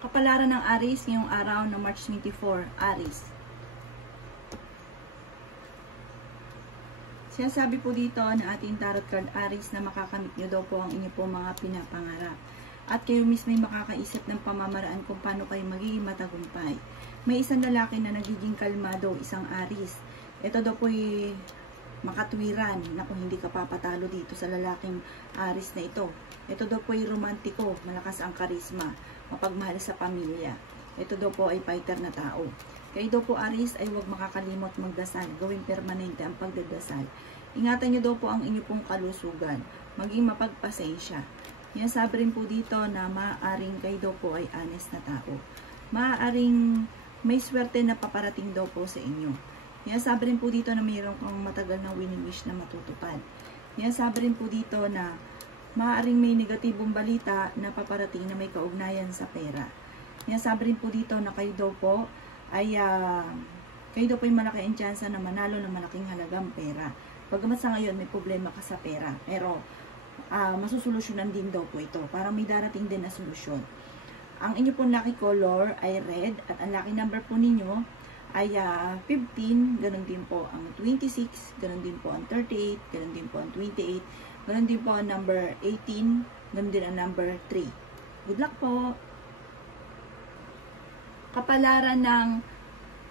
Kapalaran ng Aries ngayong araw ng March 24, Aries. Sinasabi po dito na ating tarot card Aries na makakamit nyo daw po ang inyo po mga pinapangarap. At kayo mismo ay makakaisip ng pamamaraan kung paano kayo magiging matagumpay. May isang lalaki na nagiging kalmado, isang Aries. Ito daw po ay makatwiran na kung hindi ka papatalo dito sa lalaking Aries na ito. Ito daw po ay romantiko, malakas ang karisma, mapagmahal sa pamilya. Ito daw po ay fighter na tao. Kayo daw po Aries ay huwag makakalimot magdasal, gawing permanente ang pagdadasal. Ingatan nyo daw po ang inyo pong kalusugan, maging mapagpasensya. Sabi rin po dito na maaaring kayo daw po ay honest na tao. Maaaring may swerte na paparating daw po sa inyo. Sabi rin po dito na mayroon kang matagal na wini-wish na matutupad. Sabi rin po dito na maaaring may negatibong balita na paparating na may kaugnayan sa pera. Sabi rin po dito na kayo daw po ay malaki ang tsansa na manalo ng malaking halagang pera. Pagkamat sa ngayon may problema ka sa pera, pero masusolusyonan din daw po ito. Parang may darating din na solusyon. Ang inyo pong lucky color ay red at ang lucky number po ninyo ay 15, ganun din po ang 26, ganun din po ang 38, ganun din po ang 28, ganun din po ang number 18, ganun din ang number 3. Good luck po! Kapalaran ng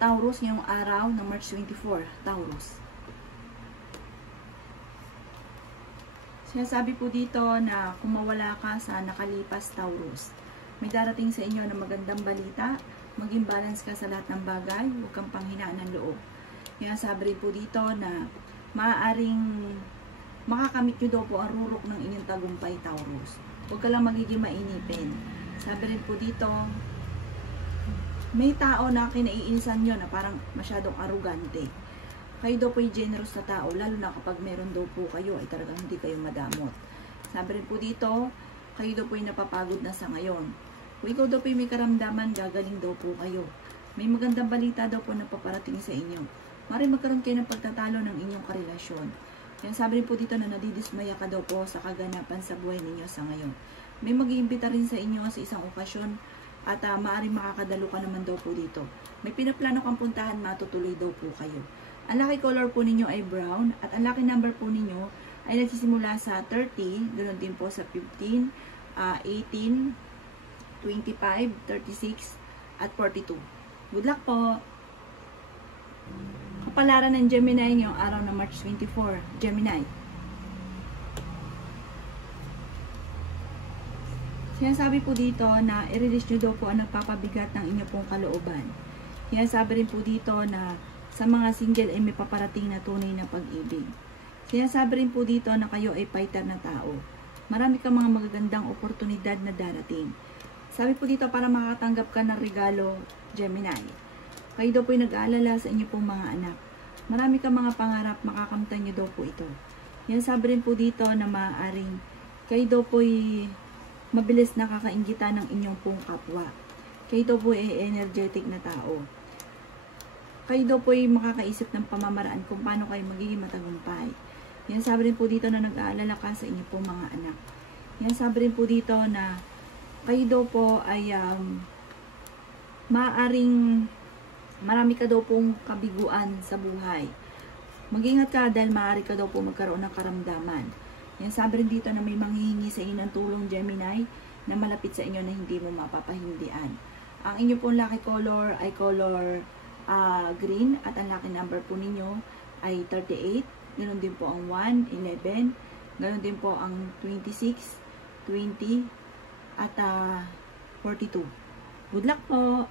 Taurus ngayong araw ng March 24, Taurus. Sinasabi po dito na kung mawala ka sa nakalipas Taurus, may darating sa inyo na magandang balita, maging balance ka sa lahat ng bagay, huwag kang panghinaan ng loob. Sinasabi rin po dito na maaaring makakamit nyo daw po ang rurok ng inyong tagumpay Taurus. Huwag ka lang magiging mainipin. Sabi rin po dito, may tao na kinaiinisan nyo na parang masyadong arugante. Kayo daw po ay generous na tao, lalo na kapag meron daw po kayo ay talagang hindi kayo madamot. Sabi rin po dito, kayo daw po ay napapagod na sa ngayon. Kung ikaw daw po ay may karamdaman, gagaling daw po kayo. May magandang balita daw po na paparating sa inyo. Maaaring magkaroon kayo ng pagtatalo ng inyong karelasyon. Sabi rin po dito na nadidismaya ka daw po sa kaganapan sa buhay ninyo sa ngayon. May mag-iimbita rin sa inyo sa isang okasyon at maaaring makakadalo ka naman daw po dito. May pinaplano kang puntahan, matutuloy daw po kayo. Ang lucky color po ninyo ay brown at ang lucky number po ninyo ay nagsisimula sa 30, ganoon din po sa 15, 18, 25, 36, at 42. Good luck po! Kapalaran ng Gemini ngayong araw ng March 24, Gemini. Sinasabi po dito na i-release nyo daw po ang nagpapabigat ng inyo pong kalooban. Sinasabi rin po dito na sa mga single ay may paparating na tunay na pag-ibig. Sinasabi rin po dito na kayo ay fighter na tao. Marami kang mga magagandang oportunidad na darating. Sabi po dito para makatanggap ka ng regalo, Gemini. Kayo daw po ay nag-aalala sa inyo pong mga anak. Marami kang mga pangarap, makakamtan nyo daw po ito. Sabi rin po dito na maaaring kayo daw po ay mabilis nakakainggitan ng inyong pong kapwa. Kayo daw po ay energetic na tao. Kayo daw po ay makakaisip ng pamamaraan kung paano kayo magiging matagumpay. Sabi rin po dito na nag-aalala ka sa inyo pong mga anak. Sabi rin po dito na kayo daw po ay maaaring marami ka daw pong kabiguan sa buhay. Mag-ingat ka dahil maaari ka daw po magkaroon ng karamdaman. Sabi rin dito na may manghihingi sa inyo ng tulong, Gemini, na malapit sa inyo na hindi mo mapapahindian. Ang inyo pong lucky color ay color green at ang lucky number po ninyo ay 38. Ganon din po ang 1, 11. Ganon din po ang 26, 20, at 42. Good luck po!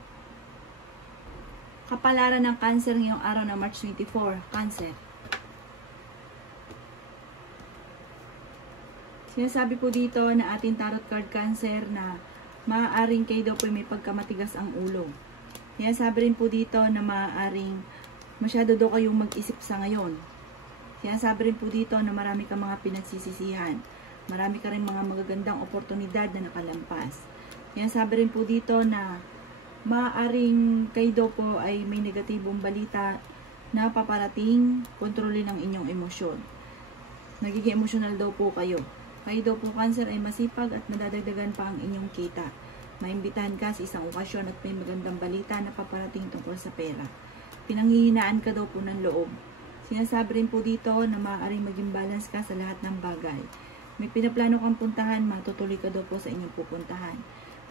Kapalaran ng Cancer ngayong araw ng March 24, Cancer. Sinasabi po dito na ating tarot card Cancer na maaaring kayo daw po may pagkamatigas ang ulo. Sinasabi rin po dito na maaaring masyado daw kayong mag-isip sa ngayon. Sinasabi rin po dito na marami kang mga pinagsisisihan. Marami ka rin mga magagandang oportunidad na nakalampas. Sinasabi rin po dito na maaaring kayo daw po ay may negatibong balita na paparating, kontrolin ang inyong emosyon. Nagiging emosyonal daw po kayo. Kayo daw po Cancer ay masipag at madadagdagan pa ang inyong kita. Maimbitahan ka sa isang okasyon at may magandang balita na paparating tungkol sa pera. Pinanghihinaan ka daw po ng loob. Sinasabi rin po dito na maaaring maging balance ka sa lahat ng bagay. May pinaplano kang puntahan, matutuloy ka daw po sa inyong pupuntahan.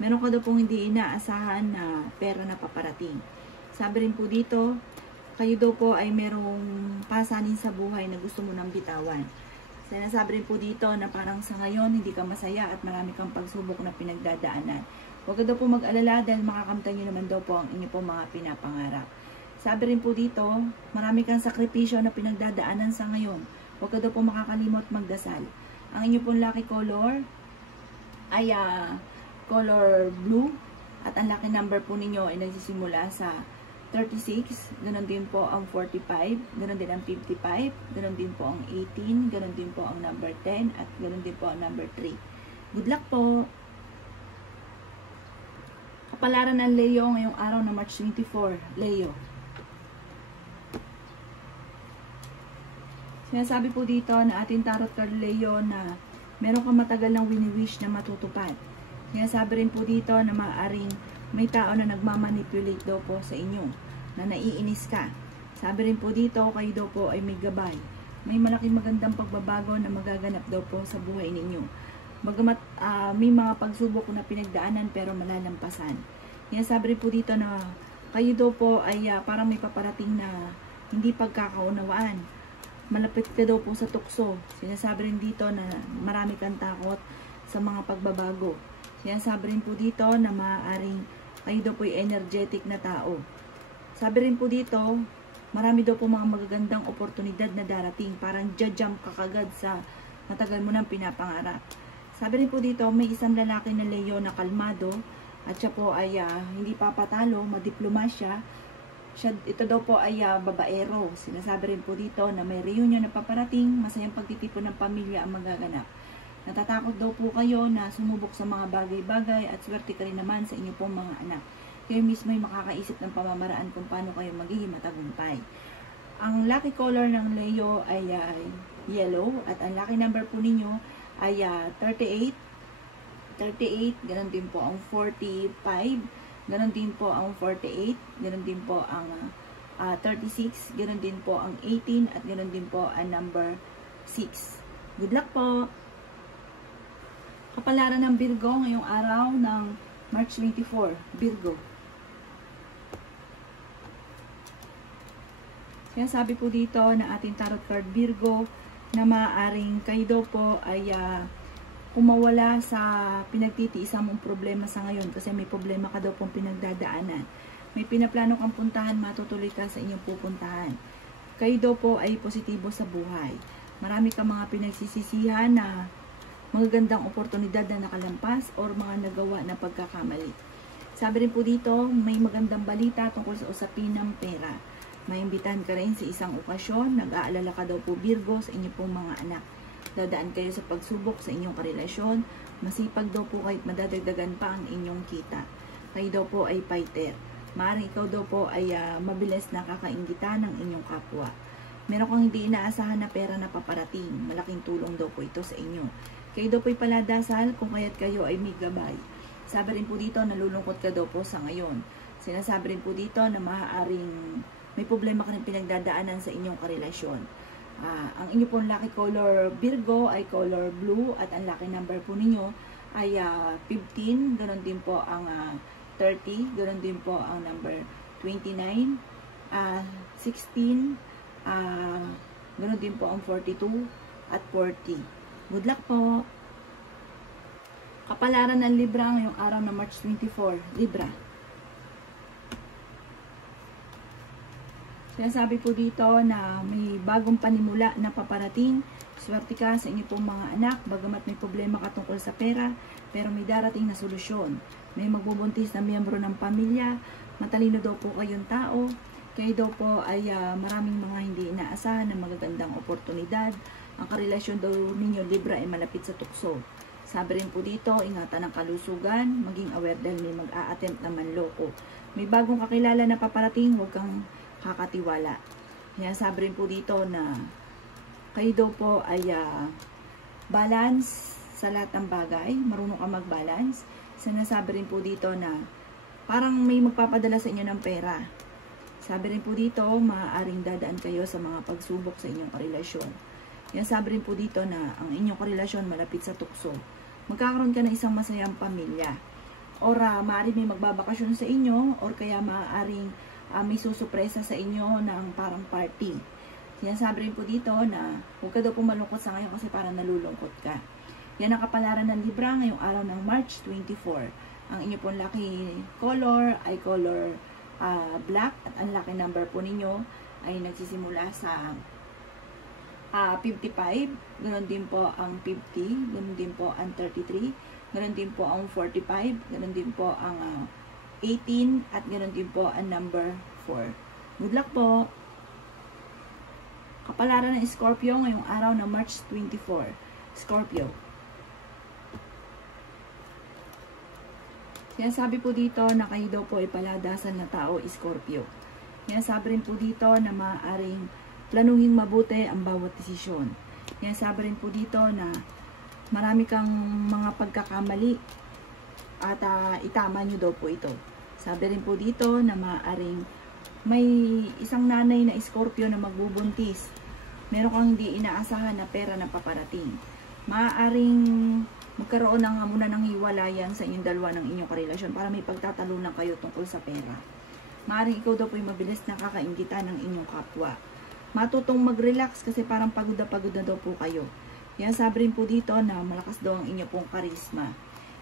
Meron ka daw pong hindi inaasahan na pera na paparating. Sabi rin po dito, kayo daw po ay merong pasanin sa buhay na gusto mo nang bitawan. Sinasabi rin po dito na parang sa ngayon hindi ka masaya at marami kang pagsubok na pinagdadaanan. Huwag ka daw po mag-alala dahil makakamtan nyo naman daw po ang inyo po mga pinapangarap. Sabi rin po dito, marami kang sakripisyo na pinagdadaanan sa ngayon. Huwag ka daw po makakalimot magdasal. Ang inyo pong lucky color ay color blue at ang lucky number po ninyo ay nagsisimula sa 36, ganon din po ang 45, ganon din ang 55, ganon din po ang 18, ganon din po ang number 10 at ganon din po ang number 3. Good luck po! Kapalaran ng Leo ngayong araw na March 24, Leo. Sinasabi po dito na ating tarot card Leo na meron kang matagal ng wini-wish na matutupad. Sinasabi rin po dito na maaaring may tao na nagmamanipulate daw po sa inyo, na naiinis ka. Sabi rin po dito, kayo daw po ay may gabay. May malaking magandang pagbabago na magaganap daw po sa buhay ninyo. Bagamat may mga pagsubok na pinagdaanan pero malalampasan. Sinasabi rin po dito na kayo daw po ay parang may paparating na hindi pagkakaunawaan. Malapit ka daw po sa tukso. Sinasabi rin dito na marami kang takot sa mga pagbabago. Sinasabi rin po dito na maaaring kayo daw po ay energetic na tao. Sabi rin po dito, marami daw po mga magagandang oportunidad na darating. Parang jump ka kagad sa matagal mo nang pinapangarap. Sabi rin po dito, may isang lalaki na Leo na kalmado at siya po ay hindi papatalo, madiplomasya. Ito daw po ay babaero. Sinasabi rin po dito na may reunion na paparating, masayang pagtitipon ng pamilya ang magaganap. Natatakot daw po kayo na sumubok sa mga bagay-bagay at swerte ka rin naman sa inyo pong mga anak. Kayo mismo ay makakaisip ng pamamaraan kung paano kayo magiging matagumpay. Ang lucky color ng Leo ay yellow at ang lucky number po ninyo ay 38, ganon din po ang 45, ganon din po ang 48, ganon din po ang 36, ganon din po ang 18 at ganon din po ang number 6. Good luck po! Kapalaran ng Virgo ngayong araw ng March 24, Virgo. Sinasabi po dito na ating tarot card Virgo na maaaring kayo daw po ay kumawala sa pinagtitiisan mong problema sa ngayon kasi may problema ka daw pong pinagdadaanan. May pinaplano kang puntahan, matutuloy ka sa inyong pupuntahan. Kayo daw po ay positibo sa buhay. Marami kang mga pinagsisisihan na magagandang oportunidad na nakalampas or mga nagawa na pagkakamali. Sabi rin po dito, may magandang balita tungkol sa usapin ng pera. Maimbitahan ka rin sa isang okasyon, nag-aalala ka daw po Virgo sa inyong pong mga anak. Dadaan kayo sa pagsubok sa inyong karelasyon, masipag daw po kahit madadagdagan pa ang inyong kita. Kayo daw po ay fighter. Maaaring ikaw daw po ay mabilis na kakainggitan ng inyong kapwa. Meron kang hindi inaasahan na pera na paparating, malaking tulong daw po ito sa inyo. Kayo daw po'y paladasal kung kaya't kayo ay may gabay. Sabi rin po dito, nalulungkot ka daw po sa ngayon. Sinasabi rin po dito na maaaring may problema ka rin pinagdadaanan sa inyong karelasyon. Ang inyo pong lucky color Virgo ay color blue at ang lucky number po ninyo ay 15, ganoon din po ang 30, ganoon din po ang number 29, 16, ganoon din po ang 42 at 40. Good luck po! Kapalaran ng Libra ngayong araw na March 24, Libra. Sinasabi po dito na may bagong panimula na paparating. Swerte ka sa inyo pong mga anak, bagamat may problema ka tungkol sa pera, pero may darating na solusyon. May magbubuntis na miyembro ng pamilya, matalino daw po kayong tao, kayo daw po ay maraming mga hindi inaasahan na magagandang oportunidad. Ang karelasyon daw ninyo Libra ay malapit sa tukso. Sabi rin po dito, ingatan ang kalusugan, maging aware dahil may mag-a-attempt na manloko. May bagong kakilala na paparating, huwag kang kakatiwala. Kaya sabi rin po dito na kayo daw po ay balance sa lahat ng bagay, marunong ka mag-balance. Sinasabi rin po dito na parang may magpapadala sa inyo ng pera. Sabi rin po dito, maaaring dadaan kayo sa mga pagsubok sa inyong karelasyon. Yan, sabi rin po dito na ang inyong karelasyon malapit sa tukso. Magkakaroon ka ng isang masayang pamilya. Or maaaring may magbabakasyon sa inyo, or kaya maaaring may susupresa sa inyo ng parang party. Sinasabi rin po dito na huwag ka daw po malungkot sa ngayon kasi parang nalulungkot ka. Yan ang kapalaran ng Libra ngayong araw ng March 24. Ang inyo pong lucky color ay color black, at ang lucky number po ninyo ay nagsisimula sa 55, ganoon din po ang 50, ganoon din po ang 33, ganoon din po ang 45, ganoon din po ang 18, at ganoon din po ang number 4. Good luck po! Kapalaran ng Scorpio ngayong araw ng March 24. Scorpio. Sinasabi po dito na kayo daw po ay paladasan na tao, Scorpio. Sinasabi rin po dito na maaaring planuhin mabuti ang bawat desisyon. Sinasabi rin po dito na marami kang mga pagkakamali at itama nyo daw po ito. Sabi rin po dito na maaaring may isang nanay na Scorpio na magbubuntis. Meron kang hindi inaasahan na pera na paparating. Maaaring magkaroon muna ng hiwalayan sa inyong dalawa ng inyong karelasyon para may pagtatalunan kayo tungkol sa pera. Maaaring ikaw daw po yung mabilis nakakaingitan ng inyong kapwa. Matutong mag-relax kasi parang pagod na daw po kayo. Yan, sabi rin po dito na malakas daw ang inyo pong karisma.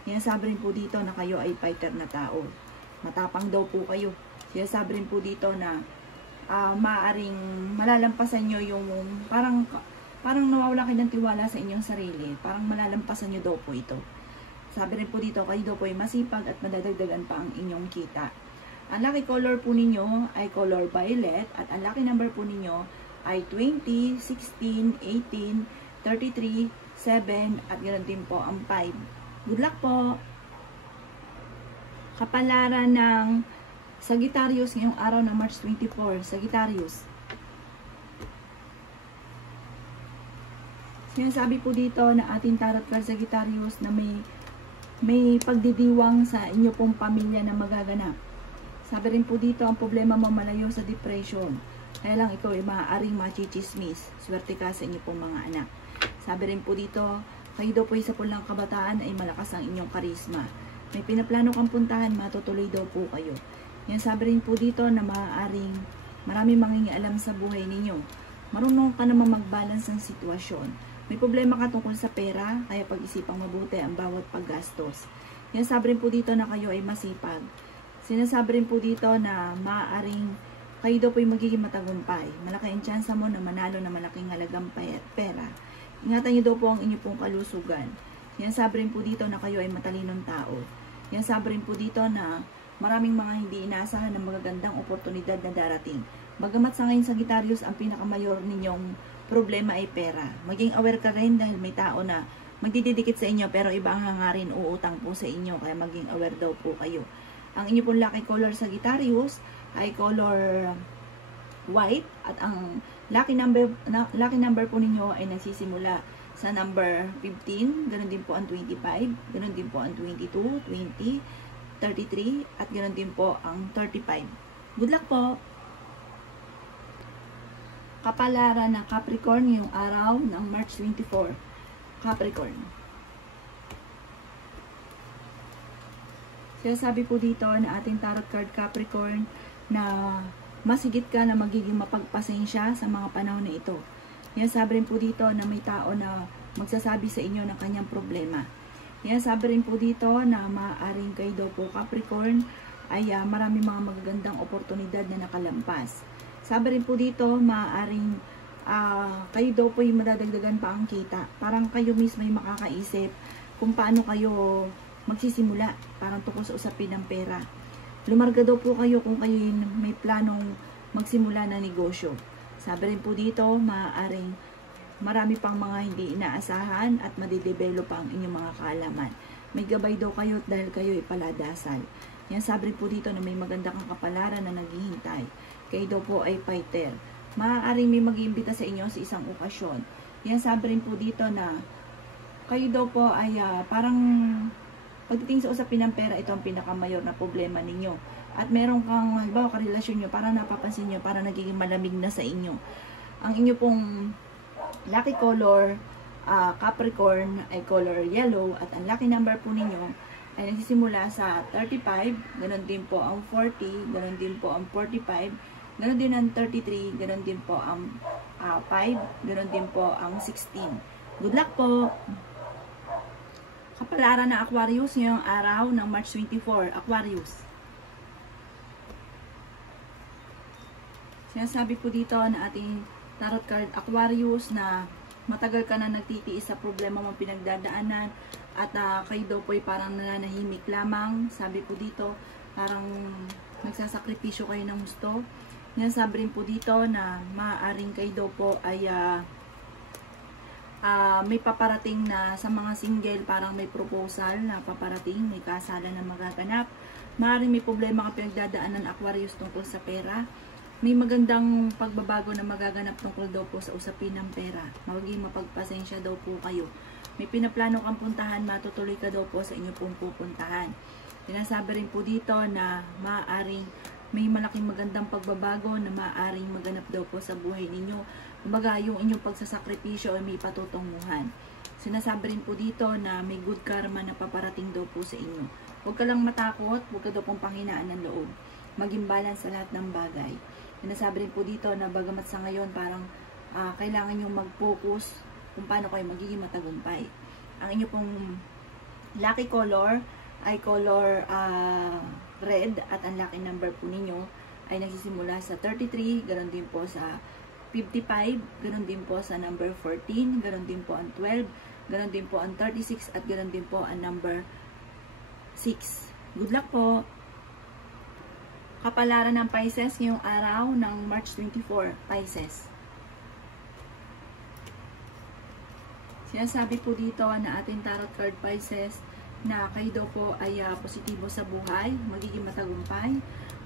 Yan, sabi rin po dito na kayo ay fighter na tao. Matapang daw po kayo. Yan, sabi rin po dito na maaaring malalampasan nyo yung parang nawawala kayo ng tiwala sa inyong sarili. Parang malalampasan nyo daw po ito. Sabi rin po dito, kayo daw po ay masipag at madadagdagan pa ang inyong kita. Ang lucky color po ninyo ay color violet, at ang lucky number po ninyo ay 20, 16, 18, 33, 7, at ganoon din po ang 5. Good luck po! Kapalaran ng Sagittarius ngayong araw ng March 24. Sagittarius. Sinasabi po dito na ating tarot card Sagittarius na may pagdidiwang sa inyo pong pamilya na magaganap. Sabi rin po dito, ang problema mo malayo sa depression. Kaya lang ikaw ay maaaring machichismis. Swerte ka sa inyo pong mga anak. Sabi rin po dito, kayo daw po isa po lang kabataan ay malakas ang inyong karisma. May pinaplano kang puntahan, matutuloy daw po kayo. Yan, sabi rin po dito na maaaring marami mangingialam sa buhay ninyo. Marunong ka naman mag-balance ng sitwasyon. May problema ka tungkol sa pera, kaya pag-isipang mabuti ang bawat paggastos. Yan, sabi rin po dito na kayo ay masipag. Sinasabi rin po dito na maaaring kayo daw po ay magiging matagumpay. Malaki ang tsansa mo na manalo na malaking halagang pera. Ingatan niyo daw po ang inyong pong kalusugan. Yan, sabi rin po dito na kayo ay matalinong tao. Yan, sabi rin po dito na maraming mga hindi inaasahan ng magagandang oportunidad na darating. Bagamat sa ngayon Sagittarius, ang pinakamayor ninyong problema ay pera. Maging aware ka rin dahil may tao na magdididikit sa inyo pero iba ang hangarin uutang po sa inyo. Kaya maging aware daw po kayo. Ang inyo pong lucky color Sagittarius ay color white, at ang lucky number po ninyo ay nagsisimula sa number 15, ganoon din po ang 25, ganoon din po ang 22, 20, 33, at ganoon din po ang 35. Good luck po! Kapalaran ng Capricorn yung araw ng March 24. Capricorn. Sabi po dito na ating tarot card Capricorn na masigit ka na magiging mapagpasensya sa mga panahon na ito. Yan, sabi rin po dito na may tao na magsasabi sa inyo ng kanyang problema. Yan, sabi rin po dito na maaaring kayo daw po Capricorn ay marami mga magagandang oportunidad na nakalampas. Sabi rin po dito maaaring kayo daw po yung madadagdagan pa ang kita. Parang kayo mismo ay makakaisip kung paano kayo magsisimula, parang tungkol sa usapin ng pera. Lumarga daw po kayo kung kayo may planong magsimula ng negosyo. Sabi rin po dito, maaaring marami pang mga hindi inaasahan at madidevelop pa ang inyong mga kaalaman. May gabay daw kayo dahil kayo ay paladasal. Yan, sabi rin po dito na may maganda kang kapalaran na naghihintay. Kayo daw po ay fighter. Maaaring may mag-iimbita sa inyo sa isang okasyon. Yan, sabi rin po dito na kayo daw po ay parang Pagdating sa usapin ng pera, ito ang pinakamayor na problema ninyo. At meron kang, halimbawa, karelasyon nyo, para napapansin nyo, para nagiging malamig na sa inyo. Ang inyo pong lucky color, Capricorn, ay color yellow, at ang lucky number po ninyo ay nagsisimula sa 35, ganon din po ang 40, ganon din po ang 45, ganon din ang 33, ganon din po ang 5, ganon din po ang 16. Good luck po! Kapalaran ng Aquarius ngayong araw ng March 24, Aquarius. Sinasabi po dito na ating tarot card Aquarius na matagal ka na nagtitiis sa problema mong pinagdadaanan at kayo daw po ay parang nananahimik lamang. Sabi po dito, parang nagsasakripisyo kayo ng gusto. Yan, sabi rin po dito na maaaring kayo daw po ay may paparating na sa mga single, parang may proposal na paparating, may kasalan na magaganap. Maaaring may problema ka pinagdadaanan Aquarius tungkol sa pera. May magandang pagbabago na magaganap tungkol daw po sa usapin ng pera. Magiging mapagpasensya daw po kayo. May pinaplano kang puntahan, matutuloy ka daw po sa inyo pong pupuntahan. Sinasabi rin po dito na maaaring may malaking magandang pagbabago na maaaring maganap daw po sa buhay ninyo. Kumbaga, yung inyong pagsasakripisyo ay may patutunguhan. Sinasabi rin po dito na may good karma na paparating daw po sa inyo. Huwag ka lang matakot, huwag ka daw pong panghinaan ng loob. Maging balance sa lahat ng bagay. Sinasabi rin po dito na bagamat sa ngayon parang kailangan nyo mag-focus kung paano kayo magiging matagumpay. Ang inyo pong lucky color ay color red at ang lucky number po ninyo ay nagsisimula sa 33, ganoon din po sa 55, ganoon din po sa number 14, ganoon din po ang 12, ganoon din po ang 36 at ganoon din po ang number 6. Good luck po! Kapalaran ng Pisces ngayong araw ng March 24, Pisces. Sinasabi po dito na ating tarot card Pisces na kayo daw po ay positibo sa buhay, magiging matagumpay,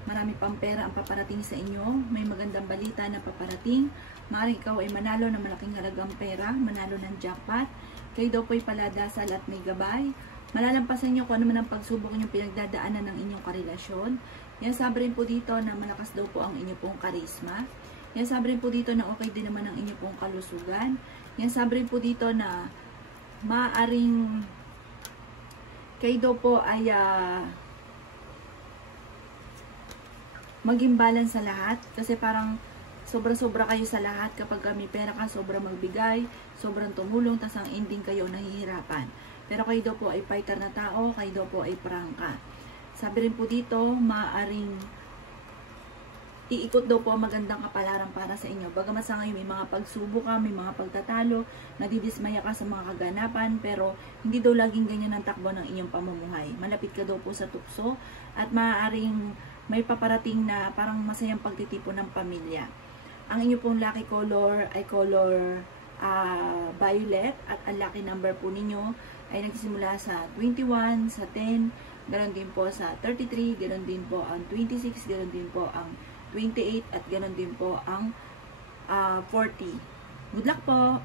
marami pang pera ang paparating sa inyo, may magandang balita na paparating, maaaring ikaw ay manalo ng malaking halagang pera, manalo ng jackpot, kayo daw po ay paladasal at may gabay, malalampasan nyo kung ano man ang pagsubok yung pinagdadaanan ng inyong karelasyon. Yan, sabi rin po dito na malakas daw po ang inyong pong karisma. Yan, sabi rin po dito na okay din naman ang inyong pong kalusugan. Yan, sabi rin po dito na maaaring kayo daw po ay maging balance sa lahat. Kasi parang sobra-sobra kayo sa lahat. Kapag may pera ka, sobra magbigay, sobrang tumulong, tas ang ending kayo nahihirapan. Pero kayo daw po ay fighter na tao, kayo daw po ay prangka. Sabi rin po dito, maaaring iikot daw po magandang kapalaran para sa inyo. Bagamat sa ngayon may mga pagsubok ka, may mga pagtatalo, nadidismaya ka sa mga kaganapan, pero hindi daw laging ganyan ang takbo ng inyong pamumuhay. Malapit ka daw po sa tukso at maaaring may paparating na parang masayang pagtitipon ng pamilya. Ang inyo pong lucky color ay color violet at ang lucky number po ninyo ay nagsisimula sa 21, sa 10, ganoon din po sa 33, ganoon din po ang 26, ganoon din po ang 28, at ganoon din po ang 40. Good luck po!